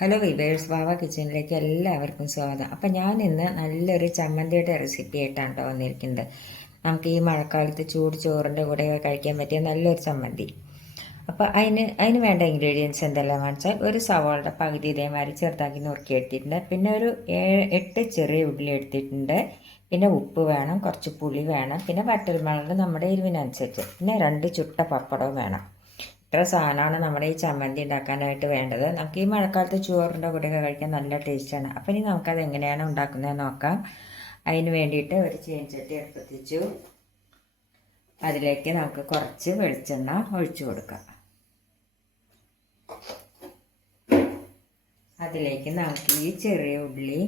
Hello viewers ബാബ കിച്ചണിലേക്ക് എല്ലാവർക്കും സ്വാഗതം. അപ്പം ഞാൻ ഇന്ന് നല്ലൊരു ചമ്മന്തിയുടെ റെസിപ്പി ആയിട്ടാണ് കേട്ടോ വന്നിരിക്കുന്നത്. നമുക്ക് ഈ മഴക്കാലത്ത് ചൂട് ചോറിന്റെ കൂടെ കഴിക്കാൻ പറ്റിയ നല്ലൊരു ചമ്മന്തി. അപ്പോൾ അതിന് അതിന് വേണ്ട ഇൻഗ്രീഡിയൻസ് എന്തെല്ലാം വെച്ചാൽ ഒരു സവാളയുടെ പകുതി ഇതേമാതിരി ചെറുതാക്കി നുറുക്കി എടുത്തിട്ടുണ്ട്. പിന്നെ ഒരു ഏഴ് എട്ട് ചെറിയ ഉള്ളി എടുത്തിട്ടുണ്ട്. പിന്നെ ഉപ്പ് വേണം കുറച്ച് പുളി വേണം പിന്നെ വറ്റൽമുളക് നമ്മുടെ എരിവിനനുസരിച്ച്. പിന്നെ രണ്ട് ചുട്ട പപ്പടവും വേണം. ഇത്ര സാധനമാണ് നമ്മുടെ ഈ ചമ്മന്തി ഉണ്ടാക്കാനായിട്ട് വേണ്ടത്. നമുക്ക് ഈ മഴക്കാലത്ത് ചോറിന്റെ കൂടെയൊക്കെ കഴിക്കാൻ നല്ല ടേസ്റ്റാണ് അപ്പം ഇനി നമുക്കത് എങ്ങനെയാണ് ഉണ്ടാക്കുന്നത് നോക്കാം. അതിന് വേണ്ടിയിട്ട് ഒരു ചീനച്ചട്ടി എടുപ്പത്തിച്ചു അതിലേക്ക് നമുക്ക് കുറച്ച് വെളിച്ചെണ്ണ ഒഴിച്ചു കൊടുക്കാം. അതിലേക്ക് നമുക്ക് ഈ ചെറിയ ഉള്ളി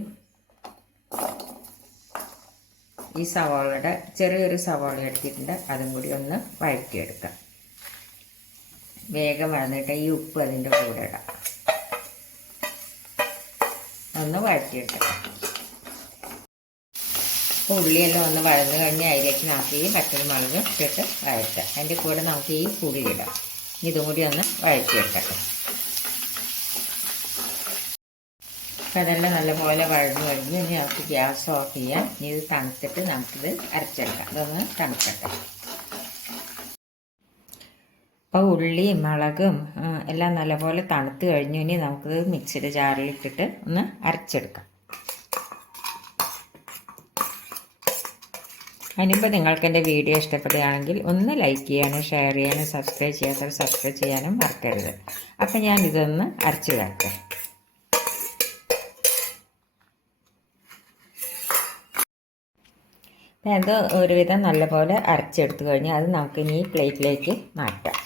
ഈ സവാളയുടെ ചെറിയൊരു സവാള എടുത്തിട്ടുണ്ട്. അതും കൂടി ഒന്ന് വഴറ്റിയെടുക്കാം. വേഗം വന്നിട്ട് ഈ ഉപ്പ് അതിന്റെ കൂടെ ഇടാം. ഒന്ന് വഴറ്റിയിട്ട്. ഉള്ളിയെല്ലാം ഒന്ന് വഴന്ന് കഴിഞ്ഞ് അതിലേക്ക് നമുക്ക് ഈ പച്ചമുളക് ഇട്ടിട്ട് വഴറ്റാം. അതിന്റെ കൂടെ നമുക്ക് ഈ പുളി ഇടാം. ഇതും കൂടി ഒന്ന് വഴറ്റിയിട്ടെ. അപ്പം അതെല്ലാം നല്ലപോലെ വഴന്ന് കഴിഞ്ഞ് ഇനി നമുക്ക് ഗ്യാസ് ഓഫ് ചെയ്യാം. ഇനി ഇത് തണുത്തിട്ട് നമുക്കിത് അരച്ചെടുക്കാം. ഇതൊന്ന് തണുക്കട്ടെ. അപ്പോൾ ഉള്ളിയും മുളകും എല്ലാം നല്ലപോലെ തണുത്ത് കഴിഞ്ഞു ഇനി നമുക്കിത് മിക്സിയുടെ ജാറിലിട്ടിട്ട് ഒന്ന് അരച്ചെടുക്കാം. അതിനുമ്പ് നിങ്ങൾക്ക് എന്റെ വീഡിയോ ഇഷ്ടപ്പെടുകയാണെങ്കിൽ ഒന്ന് ലൈക്ക് ചെയ്യാനും ഷെയർ ചെയ്യാനും സബ്സ്ക്രൈബ് ചെയ്യാത്തവർ സബ്സ്ക്രൈബ് ചെയ്യാനും മറക്കരുത്. അപ്പം ഞാൻ ഇതൊന്ന് അരച്ച് കേൾക്കാം അപ്പം അത് ഒരുവിധം നല്ലപോലെ അരച്ചെടുത്ത് കഴിഞ്ഞാൽ അത് നമുക്ക് ഇനി പ്ലേറ്റിലേക്ക് മാറ്റാം.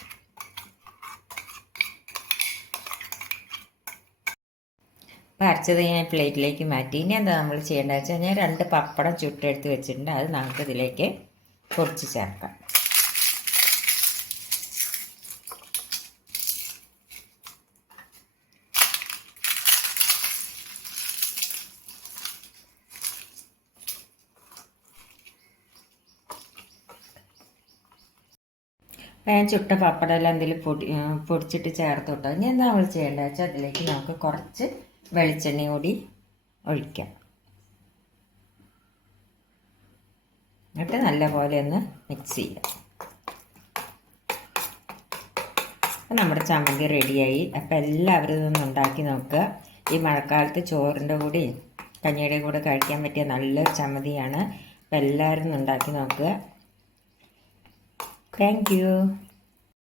അപ്പോൾ അരച്ചത് ഞാൻ പ്ലേറ്റിലേക്ക് മാറ്റി. ഇനി എന്താ നമ്മൾ ചെയ്യേണ്ടത് വെച്ചാൽ ഞാൻ രണ്ട് പപ്പടം ചുട്ടെടുത്ത് വെച്ചിട്ടുണ്ട്. അത് നമുക്ക് ഇതിലേക്ക് പൊടിച്ച് ചേർക്കാം. ഞാൻ ചുട്ട പപ്പടമെല്ലാം എന്തെങ്കിലും പൊടി പൊടിച്ചിട്ട് ചേർത്ത് വിട്ടോ ഇനി എന്താ നമ്മൾ ചെയ്യേണ്ടത് വെച്ചാൽ അതിലേക്ക് നമുക്ക് കുറച്ച് വെളിച്ചെണ്ണ കൂടി ഒഴിക്കാം. എന്നിട്ട് നല്ലപോലെ ഒന്ന് മിക്സ് ചെയ്യാം. അപ്പം നമ്മുടെ ചമ്മന്തി റെഡിയായി അപ്പോൾ എല്ലാവരും ഇതൊന്ന് ഉണ്ടാക്കി നോക്കുക. ഈ മഴക്കാലത്ത് ചോറിന്റെ കൂടി കഞ്ഞിയുടെ കൂടെ കഴിക്കാൻ പറ്റിയ നല്ലൊരു ചമ്മതിയാണ് അപ്പോൾ എല്ലാവരും ഉണ്ടാക്കി നോക്കുക. താങ്ക്